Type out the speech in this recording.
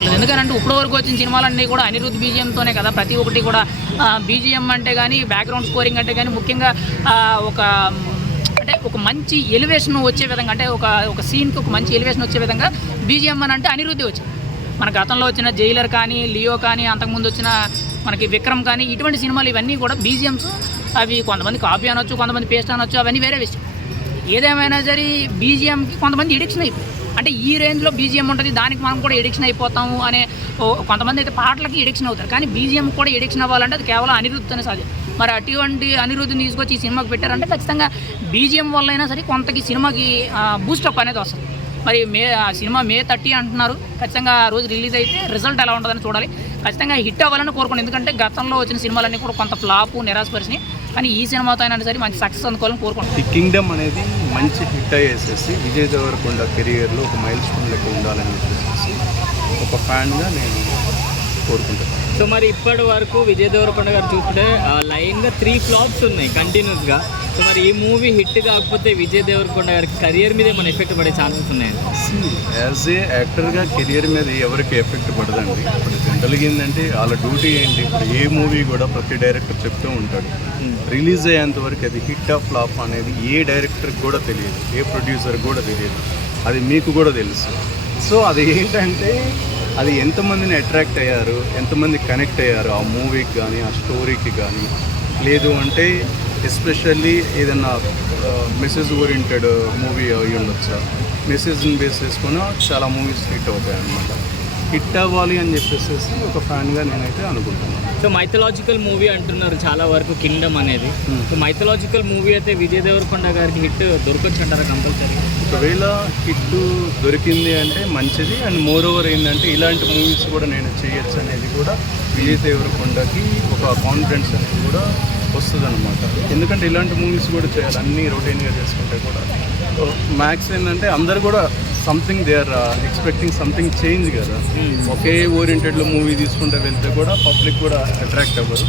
ఎందుకంటే ఇప్పుడు వరకు వచ్చిన సినిమాలన్నీ కూడా అనిరుద్ధ్ బీజిఎంతోనే కదా. ప్రతి ఒక్కటి కూడా బీజిఎం అంటే కానీ బ్యాక్గ్రౌండ్ స్కోరింగ్ అంటే కానీ ముఖ్యంగా ఒక అంటే ఒక మంచి ఎలివేషన్ వచ్చే విధంగా అంటే ఒక ఒక సీన్కి ఒక మంచి ఎలివేషన్ వచ్చే విధంగా బీజిఎం అని అంటే అనిరుద్ధి వచ్చింది. మన గతంలో వచ్చిన జైలర్ కానీ లియో కానీ అంతకుముందు వచ్చిన మనకి విక్రమ్ కానీ ఇటువంటి సినిమాలు ఇవన్నీ కూడా బీజిఎంస్ అవి కొంతమంది కాపీ అనొచ్చు కొంతమంది పేస్ట్ అనొచ్చు అవన్నీ వేరే విషయం. ఏదేమైనా సరే బీజిఎంకి కొంతమంది ఎడిక్షన్ అయిపోయి అంటే ఈ రేంజ్లో బీజిఎం ఉంటుంది దానికి మనం కూడా ఎడిక్షన్ అయిపోతాము అనే ఓ- కొంతమంది అయితే పాటలకి ఎడిక్షన్ అవుతారు. కానీ బీజిఎం కూడా ఎడిక్షన్ అవ్వాలంటే అది కేవలం అనిరుద్ధనే సాధ్యం. మరి అటువంటి అనిరుద్ధిని తీసుకొచ్చి ఈ సినిమాకి పెట్టారంటే ఖచ్చితంగా బీజిఎం వల్ల అయినా సరే కొంతకి సినిమాకి బూస్టప్ అనేది వస్తుంది. మరి మే ఆ సినిమా మే థర్టీ అంటున్నారు. ఖచ్చితంగా ఆ రోజు రిలీజ్ అయితే రిజల్ట్ ఎలా ఉంటుందని చూడాలి. ఖచ్చితంగా హిట్ అవ్వాలని కోరుకోండి. ఎందుకంటే గతంలో వచ్చిన సినిమాలన్నీ కూడా కొంత ఫ్లాపు నిరాశపరిచినాయి. కానీ ఈ సినిమాతో అయినా సరే మంచి సక్సెస్ అందుకోవాలని కోరుకుంటున్నాను ది కింగ్డమ్ అనేది మంచి హిట్ అయ్యేసేసి విజయ్ దేవరకొండ కెరియర్లో ఒక మైల్ స్టోన్ లెక్క ఉండాలని చెప్పేసి ఒక ఫ్యాన్గా నేను కోరుకుంటాను సో మరి ఇప్పటి వరకు విజయ్ దేవరకొండ గారు చూస్తుంటే ఆ, లైన్గా త్రీ ఫ్లాప్స్ ఉన్నాయి కంటిన్యూస్గా సో మరి ఈ మూవీ హిట్ కాకపోతే విజయ్ దేవరకొండ గారి కెరియర్ మీద ఏమైనా ఎఫెక్ట్ పడే ఛాన్సెస్ ఉన్నాయండి యాజ్ ఏ యాక్టర్గా కెరియర్ మీద ఎవరికి ఎఫెక్ట్ పడదండి. ఇప్పుడు జనరల్గా ఏంటంటే వాళ్ళ డ్యూటీ ఏంటి? ఇప్పుడు ఏ మూవీ కూడా ప్రతి డైరెక్టర్ చెప్తూ ఉంటాడు. రిలీజ్ అయ్యేంత వరకు అది హిట్ ఆఫ్ ఫ్లాప్ అనేది ఏ డైరెక్టర్కి కూడా తెలియదు. ఏ ప్రొడ్యూసర్ కూడా తెలియదు. అది మీకు కూడా తెలుసు. సో అది ఏంటంటే అది ఎంతమందిని అట్రాక్ట్ అయ్యారు? ఎంతమంది కనెక్ట్ అయ్యారు? ఆ మూవీకి కానీ ఆ స్టోరీకి కానీ లేదు అంటే ఎస్పెషల్లీ ఏదన్నా మెసేజ్ ఓరియంటెడ్ మూవీ అయ్యి ఉండొచ్చు మెసేజ్ని బేస్ చేసుకున్న చాలా మూవీస్ హిట్ అవుతాయి అన్నమాట హిట్ అవ్వాలి అని చెప్పేసి ఒక ఫ్యాన్గా నేనైతే అనుకుంటున్నాను. సో మైథలాజికల్ మూవీ అంటున్నారు చాలా వరకు కింగ్డమ్ అనేది. Hmm. సో మైథలాజికల్ మూవీ అయితే విజయ్ దేవరకొండ గారికి హిట్ దొరకొచ్చు అంటారా కంపల్సరీ? ఒకవేళ హిట్ దొరికింది అంటే మంచిది. అండ్ మోర్ ఓవర్ ఏంటంటే ఇలాంటి మూవీస్ కూడా నేను చేయొచ్చు అనేది కూడా విజయ్ దేవరకొండకి ఒక కాన్ఫిడెన్స్ అనేది కూడా వస్తుంది అనమాట ఎందుకంటే ఇలాంటి మూవీస్ కూడా చేయాలి. అన్నీ రొటీన్గా చేసుకుంటే కూడా. మ్యాక్స్ ఏంటంటే అందరు కూడా something they are expecting something change కదా. ఒకే ఓరియంటెడ్లో మూవీ తీసుకుంటే వెళ్తే కూడా పబ్లిక్ కూడా అట్రాక్ట్ అవ్వరు